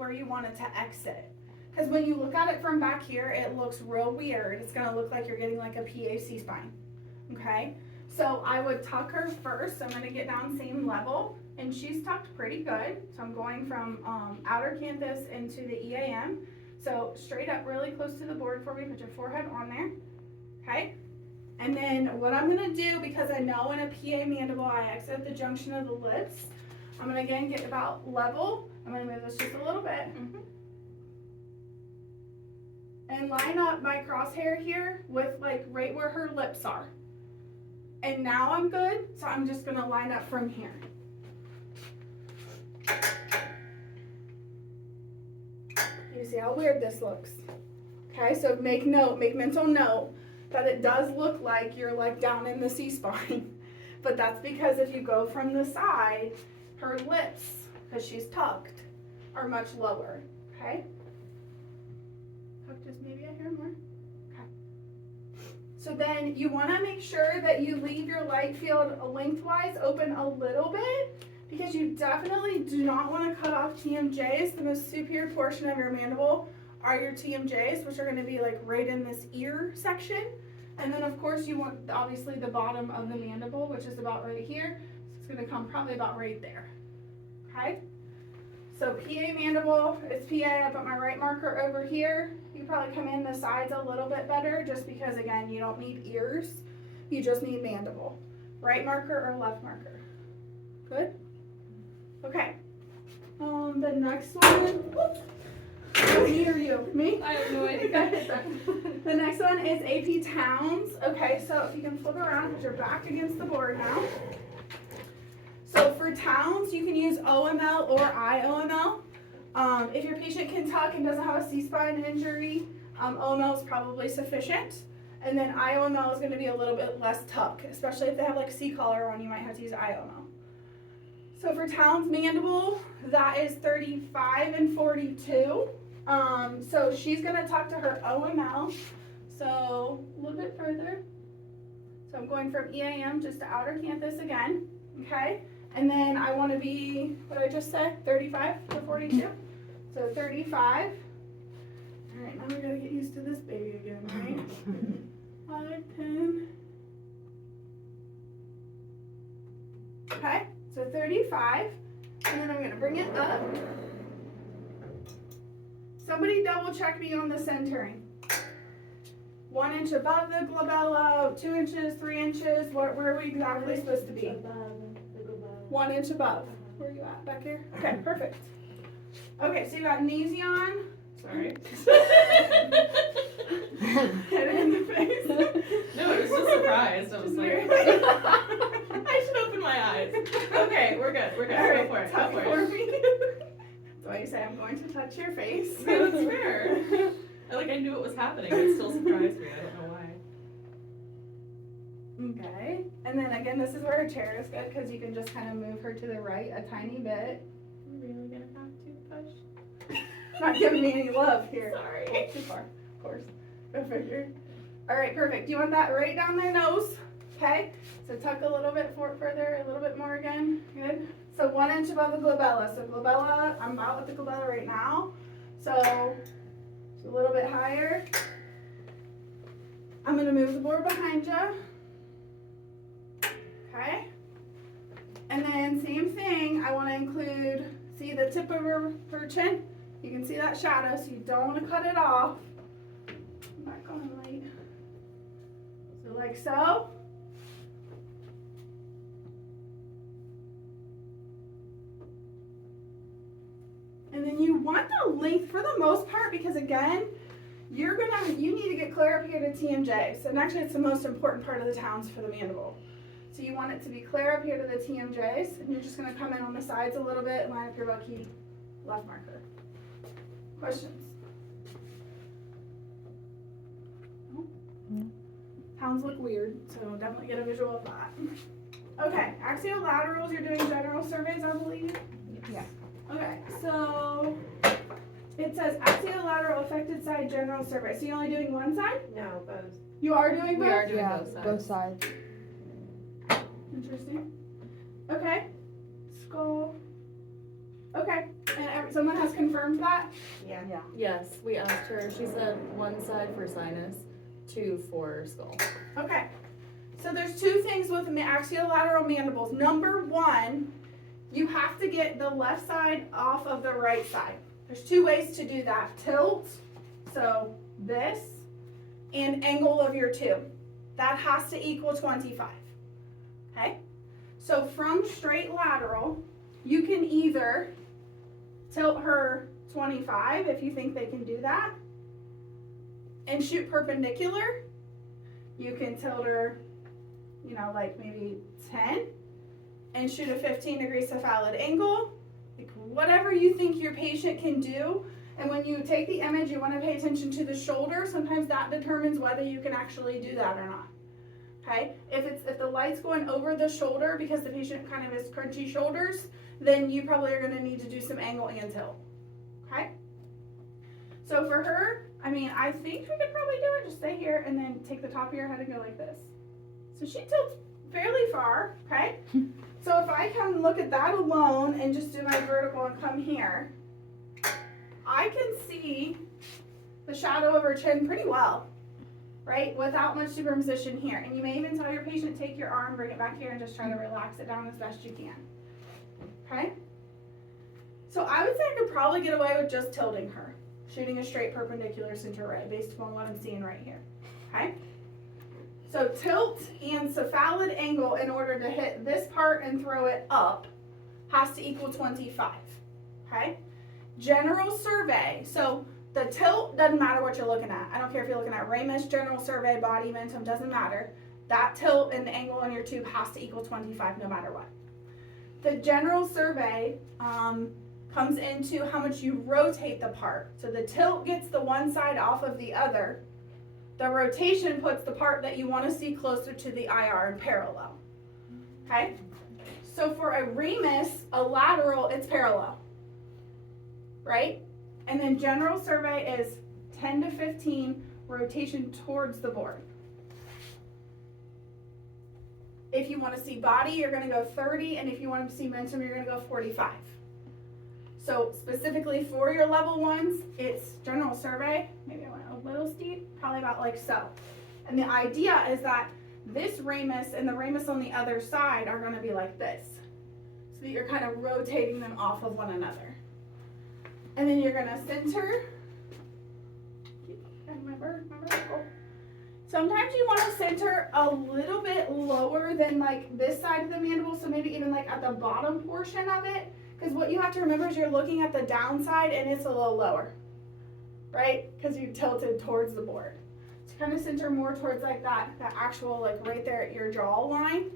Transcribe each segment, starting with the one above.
where you want it to exit. Because when you look at it from back here, it looks real weird. It's gonna look like you're getting like a PAC spine, okay? So I would tuck her first. I'm gonna get down same level, and she's tucked pretty good. So I'm going from outer canthus into the EAM. So straight up really close to the board for me, put your forehead on there, okay? And then what I'm gonna do, because I know in a PA mandible I exit at the junction of the lips, I'm gonna again get about level. I'm gonna move this just a little bit. And line up my crosshair here with like right where her lips are. And now I'm good, so I'm just gonna line up from here. You see how weird this looks. Okay, so make mental note that it does look like you're like down in the C-spine. But that's because if you go from the side, her lips, because she's tucked, are much lower, okay? Just maybe a hair more. Okay. So then you want to make sure that you leave your light field lengthwise open a little bit, because you definitely do not want to cut off TMJs. The most superior portion of your mandible are your TMJs, which are going to be like right in this ear section. And then of course you want obviously the bottom of the mandible, which is about right here. So it's going to come probably about right there. Okay. So PA mandible is PA. I put my right marker over here. You probably come in the sides a little bit better just because, again, you don't need ears. You just need mandible. Right marker or left marker. Good? Okay. The next one, me or you? Me? I have no idea. The next one is AP Towns. Okay, so if you can flip around, put your back against the board now. So for Towns, you can use OML or IOML. If your patient can tuck and doesn't have a C-spine injury, OML is probably sufficient. And then IOML is going to be a little bit less tuck, especially if they have like C-collar on, you might have to use IOML. So for Towns mandible, that is 35 and 42. So she's going to tuck to her OML. So a little bit further. So I'm going from EAM just to outer canthus again, okay? And then I want to be, what did I just say, 35 to 42? So 35. All right, now we got to get used to this baby again, right? 5, 10. Okay, so 35. And then I'm going to bring it up. Somebody double check me on the centering. 1 inch above the glabella, 2 inches, 3 inches. Where are we exactly supposed to be? 1 inch above. Where are you at? Back here? Okay, perfect. Okay, so you got knees on. Sorry. Hit it in the face. No, it was just surprised. I was like, I should open my eyes. Okay, we're good. We're good. All right, Go for it. tuck Go for it. me. That's why you say I'm going to touch your face. No, that's fair. I knew it was happening. It still surprised me. I don't know why. Okay, and then again, this is where her chair is good because you can just kind of move her to the right a tiny bit. I'm really gonna have to push. Not giving me any love here. Sorry. Oh, too far, of course. Go figure. All right, perfect. You want that right down their nose, okay? So tuck a little bit further, a little bit more again. Good. So 1 inch above the glabella. So glabella, I'm about at the glabella right now. So a little bit higher. I'm gonna move the board behind you. Okay. And then same thing, I want to include, see the tip of her chin? You can see that shadow, so you don't want to cut it off. Back on light. So like so. And then you want the length for the most part because again, you need to get clear up here to TMJs. And actually it's the most important part of the Towns for the mandible. So you want it to be clear up here to the TMJs, and you're just going to come in on the sides a little bit and line up your lucky left marker. Questions? No? Towns look weird, so definitely get a visual of that. Okay, axiolaterals, you're doing general surveys, I believe? Yeah. Okay, so it says axiolateral affected side general survey. So you're only doing one side? No, both. You are doing both? We are doing Yeah, both sides. both sides. Interesting. Okay. Skull. Okay. And someone has confirmed that? Yeah. Yes, we asked her, she said 1 side for sinus, 2 for skull. Okay. So there's 2 things with axiolateral mandibles. Number 1, you have to get the left side off of the right side. There's 2 ways to do that. Tilt, so this, and angle of your tube. That has to equal 25. Okay? So from straight lateral, you can either tilt her 25 if you think they can do that, and shoot perpendicular. You can tilt her, you know, like maybe 10 and shoot a 15-degree cephalad angle, like whatever you think your patient can do. And when you take the image, you want to pay attention to the shoulder. Sometimes that determines whether you can actually do that or not. Okay? If the light's going over the shoulder because the patient kind of has crunchy shoulders, then you probably are going to need to do some angle and tilt. Okay? So for her, I mean, I think we could probably do it. Just stay here and then take the top of your head and go like this. So she tilts fairly far, okay? So if I come look at that alone and just do my vertical and come here, I can see the shadow of her chin pretty well, right? Without much superimposition here. And you may even tell your patient, take your arm, bring it back here, and just try to relax it down as best you can. Okay? So I would say I could probably get away with just tilting her, shooting a straight perpendicular center ray based upon what I'm seeing right here. Okay? So tilt and cephalad angle in order to hit this part and throw it up has to equal 25. Okay? General survey. So the tilt doesn't matter what you're looking at. I don't care if you're looking at Ramus, general survey, body momentum, doesn't matter. That tilt and the angle on your tube has to equal 25 no matter what. The general survey comes into how much you rotate the part. So the tilt gets the one side off of the other. The rotation puts the part that you want to see closer to the IR in parallel. Okay? So for a Remus, a lateral, it's parallel. Right? And then general survey is 10 to 15 rotation towards the board. If you want to see body, you're going to go 30, and if you want to see momentum, you're going to go 45. So specifically for your level 1s, it's general survey. Maybe I went a little steep, probably about like so. And the idea is that this ramus and the ramus on the other side are going to be like this, so that you're kind of rotating them off of one another. And then you're going to center. My vertical. Sometimes you want to center a little bit lower than like this side of the mandible, so maybe even like at the bottom portion of it. Because what you have to remember is you're looking at the downside and it's a little lower, right? Because you tilted towards the board. So kind of center more towards like that actual, like right there at your jaw line.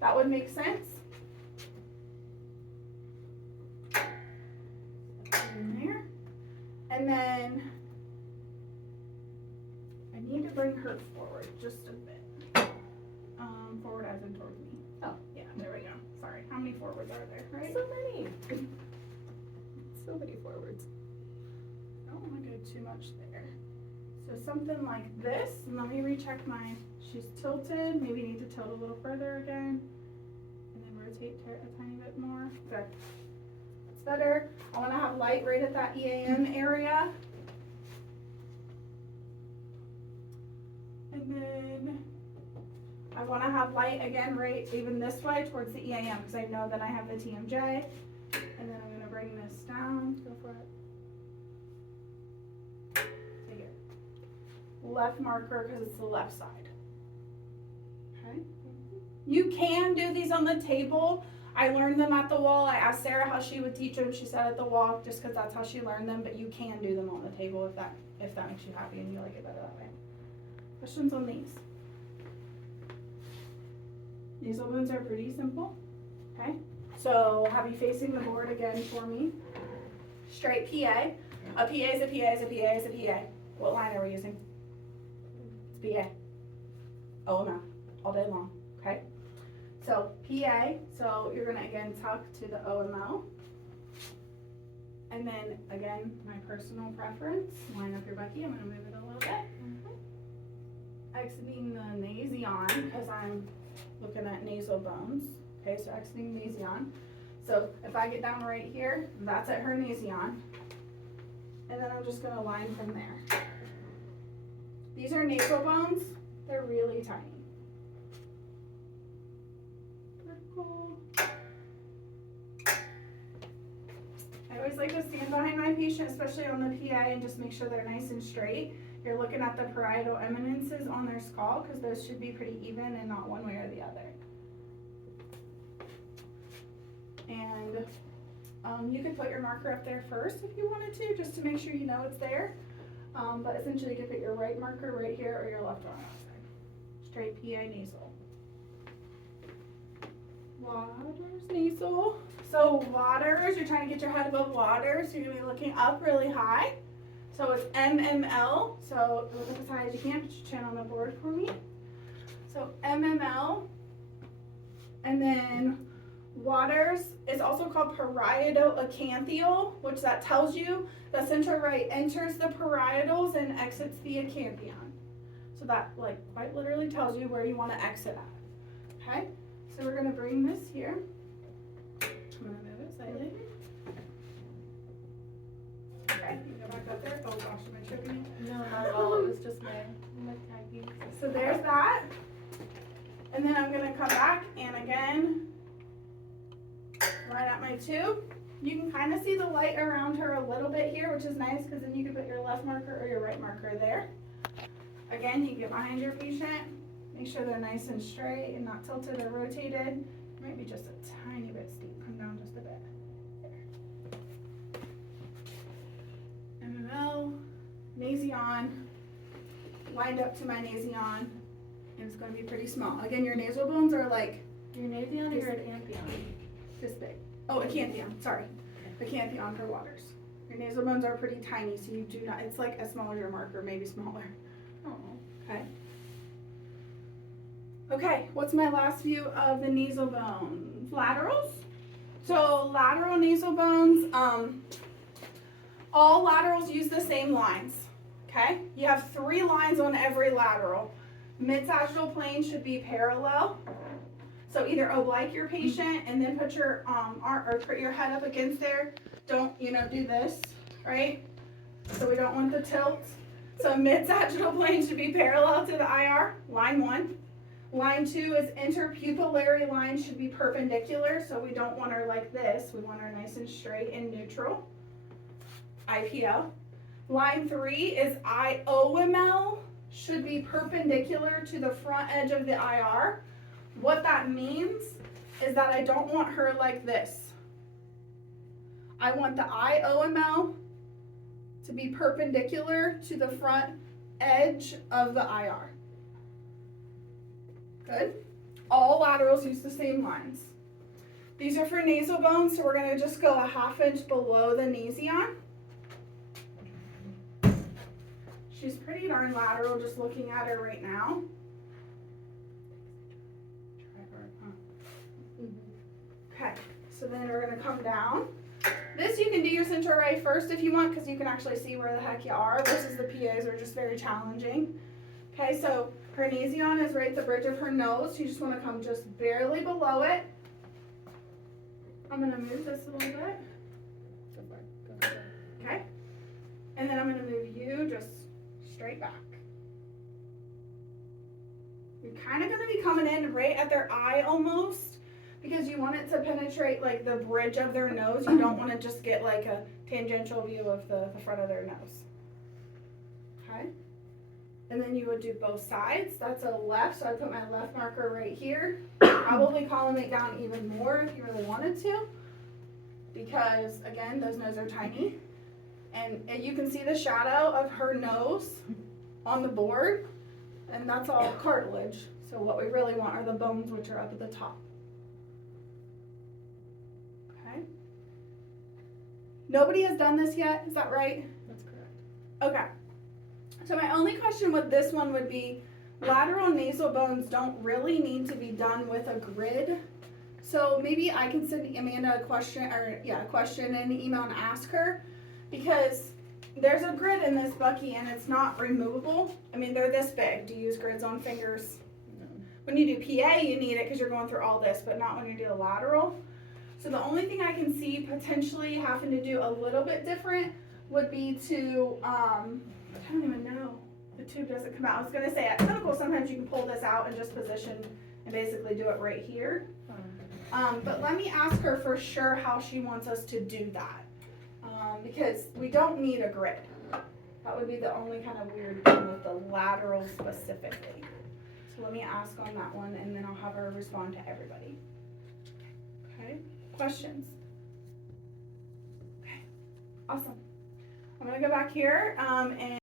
That would make sense. In there. And then I need to bring her forward just a bit. Forward as in towards me. Oh, yeah, there we go. Sorry. How many forwards are there, right? So many. So many forwards. I don't want to go too much there. So something like this, and let me recheck mine. She's tilted, maybe need to tilt a little further again, and then rotate a tiny bit more. Good. That's better. I want to have light right at that EAM area. And then I want to have light again right even this way towards the EAM because I know that I have the TMJ. And then I'm going to bring this down. Go for it. So here. Left marker because it's the left side. Okay. You can do these on the table. I learned them at the wall. I asked Sarah how she would teach them. She said at the wall just because that's how she learned them. But you can do them on the table if that makes you happy and you like it better that way. Questions on these? Nasal bones are pretty simple. Okay. So have you facing the board again for me. Straight PA. A PA is a PA is a PA is a PA. What line are we using? It's PA. OML. All day long. Okay. So PA. So you're gonna again tuck to the OML. And then again, my personal preference. Line up your Bucky. I'm gonna move it a little bit. Exiting the nasion because I'm looking at nasal bones. Okay, so exiting nasion. So if I get down right here, that's at her nasion. And then I'm just gonna line from there. These are nasal bones. They're really tiny. Purple. I always like to stand behind my patient, especially on the PA, and just make sure they're nice and straight. You're looking at the parietal eminences on their skull because those should be pretty even and not one way or the other. And you could put your marker up there first if you wanted to, just to make sure you know it's there. But essentially you could put your right marker right here or your left arm outside. Straight PA nasal. Waters nasal. So waters, you're trying to get your head above water, so you're going to be looking up really high. So it's MML, so look up as high as you can, put your chin on the board for me. So MML, and then waters is also called parieto-acanthial, which that tells you the central right enters the parietals and exits the acanthion. So that like quite literally tells you where you want to exit at. Okay, so we're going to bring this here. I'm going to move it slightly. Okay, you can go back up there. Oh gosh, am I tripping you? No, not at all. It was just my tagging. So there's that. And then I'm going to come back and again, line up my tube. You can kind of see the light around her a little bit here, which is nice because then you can put your left marker or your right marker there. Again, you get behind your patient. Make sure they're nice and straight and not tilted or rotated. Maybe just a tiny bit steep. Come down just a bit. MML, nasion, lined up to my nasion, and it's going to be pretty small. Again, your nasal bones are like Your nasion or your acanthion? this big. Oh, acanthion, sorry. Acanthion for waters. Your nasal bones are pretty tiny, so you do not, it's like as small as your marker, maybe smaller. Oh. Okay. Okay, what's my last view of the nasal bones? Laterals. So lateral nasal bones, all laterals use the same lines. Okay? You have 3 lines on every lateral. Mid-sagittal plane should be parallel. So either oblique your patient and then put your arm or put your head up against there. Don't, do this, right? So we don't want the tilt. So mid-sagittal plane should be parallel to the IR, line 1. Line 2 is interpupillary line should be perpendicular, so we don't want her like this. We want her nice and straight and neutral. IPL. Line 3 is IOML, should be perpendicular to the front edge of the IR. What that means is that I don't want her like this. I want the IOML to be perpendicular to the front edge of the IR. Good. All laterals use the same lines. These are for nasal bones, so we're going to just go a 1/2 inch below the nasion. She's pretty darn lateral just looking at her right now. Okay, so then we're going to come down. This you can do your central right first if you want, because you can actually see where the heck you are versus the PAs are just very challenging. Okay, so her nasion is right at the bridge of her nose. You just want to come just barely below it. I'm going to move this a little bit. Go for it. Go for it. Okay, and then I'm going to move you just straight back. You're kind of going to be coming in right at their eye almost, because you want it to penetrate like the bridge of their nose. You don't want to just get like a tangential view of the front of their nose. Okay, and then you would do both sides. That's a left, so I put my left marker right here. Probably column it down even more if you really wanted to, because again, those noses are tiny. And you can see the shadow of her nose on the board, and that's all cartilage. So what we really want are the bones, which are up at the top. Okay. Nobody has done this yet, is that right? That's correct. Okay. So my only question with this one would be, lateral nasal bones don't really need to be done with a grid. So maybe I can send Amanda a question in an email and ask her, because there's a grid in this Bucky and it's not removable. I mean, they're this big. Do you use grids on fingers? No. When you do PA, you need it because you're going through all this, but not when you do the lateral. So the only thing I can see potentially having to do a little bit different would be to, I don't even know, the tube doesn't come out. I was gonna say at clinical, sometimes you can pull this out and just position and basically do it right here. But let me ask her for sure how she wants us to do that. Because we don't need a grid. That would be the only kind of weird thing with the lateral specifically. So let me ask on that one and then I'll have her respond to everybody. Okay, questions? Okay, awesome. I'm gonna go back here and